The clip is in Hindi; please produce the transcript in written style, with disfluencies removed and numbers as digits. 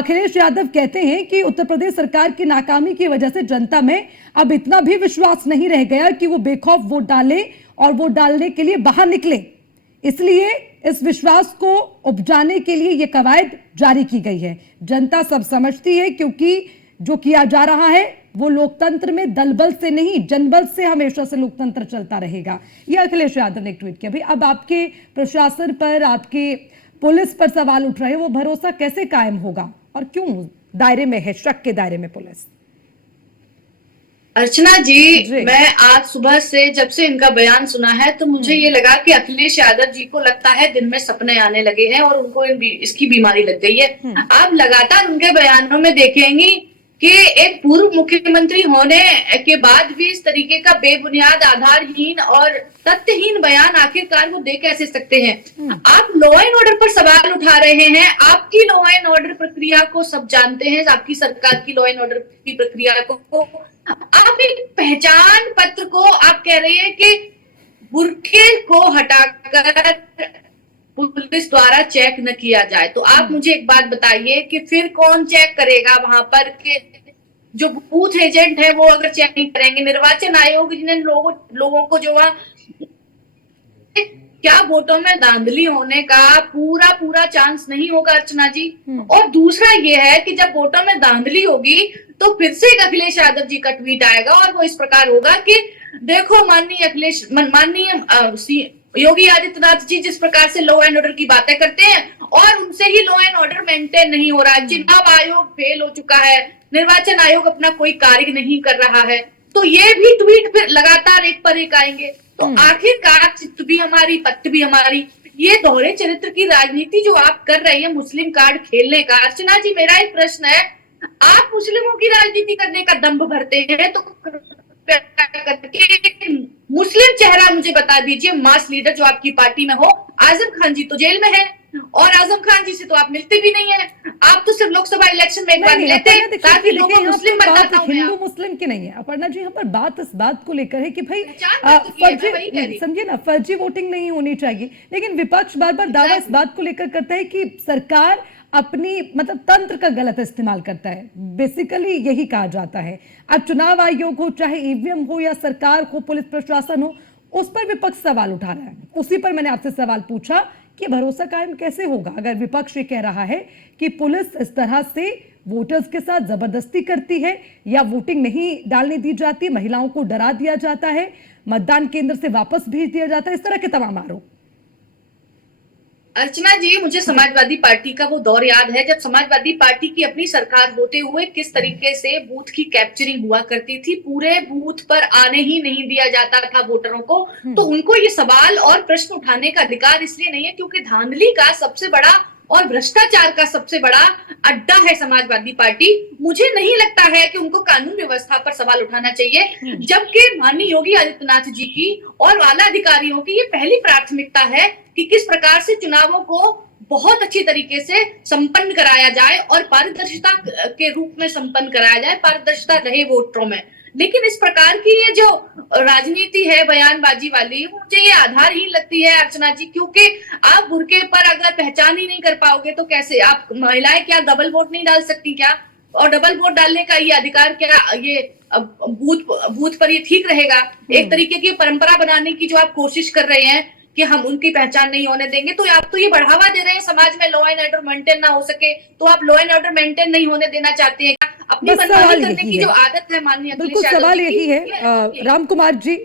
अखिलेश यादव कहते हैं कि उत्तर प्रदेश सरकार की नाकामी की वजह से जनता में अब इतना भी विश्वास नहीं रह गया कि वो बेखौफ वोट डाले और वोट डालने के लिए बाहर निकले। इसलिए इस विश्वास को उपजाने के लिए यह कवायद जारी की गई है। जनता सब समझती है क्योंकि जो किया जा रहा है वो लोकतंत्र में दलबल से नहीं जनबल से हमेशा से लोकतंत्र चलता रहेगा। यह अखिलेश यादव ने ट्वीट किया। भाई अब आपके प्रशासन पर, आपके पुलिस पर सवाल उठ रहे हैं, वो भरोसा कैसे कायम होगा और क्यों दायरे में है, शक के दायरे में पुलिस? अर्चना जी, मैं आज सुबह से जब से इनका बयान सुना है तो मुझे ये लगा कि अखिलेश यादव जी को लगता है दिन में सपने आने लगे हैं और उनको इसकी बीमारी लग गई है। आप लगातार उनके बयानों में देखेंगी कि एक पूर्व मुख्यमंत्री होने के बाद भी इस तरीके का बेबुनियाद, आधारहीन और तथ्यहीन बयान आखिरकार वो दे कैसे सकते हैं। आप लॉ एंड ऑर्डर पर सवाल उठा रहे हैं। आपकी लॉ एंड ऑर्डर प्रक्रिया को सब जानते हैं, आपकी सरकार की लॉ एंड ऑर्डर की प्रक्रिया को। आप एक पहचान पत्र को आप कह रहे हैं कि बुर्के को हटाकर पुलिस द्वारा चेक न किया जाए, तो आप मुझे एक बात बताइए कि फिर कौन चेक करेगा वहां पर? के जो बूथ एजेंट है वो अगर चेक नहीं करेंगे, निर्वाचन आयोग जिन्हें लोगों को जो क्या वोटों में धांधली होने का पूरा चांस नहीं होगा अर्चना जी। और दूसरा ये है कि जब वोटों में धांधली होगी तो फिर से एक अखिलेश यादव जी का ट्वीट आएगा और वो इस प्रकार होगा कि देखो माननीय योगी आदित्यनाथ जी जिस प्रकार से लॉ एंड ऑर्डर की बातें करते हैं और उनसे ही लॉ एंड ऑर्डर मेंटेन नहीं हो रहा है। चुनाव आयोग फेल हो चुका है, निर्वाचन आयोग अपना कोई कार्य नहीं कर रहा है, तो ये भी ट्वीट फिर लगातार एक पर एक आएंगे। तो आखिरकार चित्त भी हमारी, पत्त भी हमारी, ये दोहरे चरित्र की राजनीति जो आप कर रहे हैं मुस्लिम कार्ड खेलने का। अर्चना जी, मेरा एक प्रश्न है, आप मुस्लिमों की राजनीति करने का दंभ भरते हैं तो करके मुस्लिम चेहरा मुझे बता दीजिए, मास लीडर जो आपकी पार्टी में हो। आजम खान जी तो जेल में है और आजम खान जी से तो आप मिलते भी नहीं है। आप तो सिर्फ लोकसभा इलेक्शन में एक बार मिलते हैं ताकि लोगों को मुस्लिम बताता हूं। हिंदू मुस्लिम की नहीं है अपर्णा जी, यहाँ पर बात इस बात को लेकर है कि भाई समझिए ना, फर्जी वोटिंग नहीं होनी चाहिए, लेकिन विपक्ष बार बार दावा इस बात को लेकर करता है कि सरकार अपनी मतलब तंत्र का गलत इस्तेमाल करता है। बेसिकली यही कहा जाता है। अब चुनाव आयोग हो, चाहे ईवीएम हो या सरकार हो, पुलिस प्रशासन हो, उस पर विपक्ष सवाल उठा रहा है। उसी पर मैंने आपसे सवाल पूछा कि भरोसा कायम कैसे होगा अगर विपक्ष ये कह रहा है कि पुलिस इस तरह से वोटर्स के साथ जबरदस्ती करती है या वोटिंग नहीं डालने दी जाती, महिलाओं को डरा दिया जाता है, मतदान केंद्र से वापस भेज दिया जाता है, इस तरह के तमाम आरोप। अर्चना जी, मुझे समाजवादी पार्टी का वो दौर याद है जब समाजवादी पार्टी की अपनी सरकार होते हुए किस तरीके से बूथ की कैप्चरिंग हुआ करती थी। पूरे बूथ पर आने ही नहीं दिया जाता था वोटरों को। तो उनको ये सवाल और प्रश्न उठाने का अधिकार इसलिए नहीं है क्योंकि धांधली का सबसे बड़ा और भ्रष्टाचार का सबसे बड़ा अड्डा है समाजवादी पार्टी। मुझे नहीं लगता है कि उनको कानून व्यवस्था पर सवाल उठाना चाहिए, जबकि माननीय योगी आदित्यनाथ जी की और आला अधिकारियों की ये पहली प्राथमिकता है कि किस प्रकार से चुनावों को बहुत अच्छी तरीके से संपन्न कराया जाए और पारदर्शिता के रूप में संपन्न कराया जाए, पारदर्शिता रहे वोटरों में। लेकिन इस प्रकार की ये जो राजनीति है बयानबाजी वाली, मुझे ये आधारहीन लगती है अर्चना जी, क्योंकि आप बुर्के पर अगर पहचान ही नहीं कर पाओगे तो कैसे आप महिलाएं क्या डबल वोट नहीं डाल सकती क्या? और डबल वोट डालने का ये अधिकार क्या ये बूथ पर ये ठीक रहेगा? एक तरीके की परंपरा बनाने की जो आप कोशिश कर रहे हैं कि हम उनकी पहचान नहीं होने देंगे, तो आप तो ये बढ़ावा दे रहे हैं समाज में लॉ एंड ऑर्डर मेंटेन ना हो सके। तो आप लॉ एंड ऑर्डर मेंटेन नहीं होने देना चाहते हैं? अपनी मनमानी करने की जो आदत है माननीय अखिलेश यादव जी की, सवाल यही है राम कुमार जी।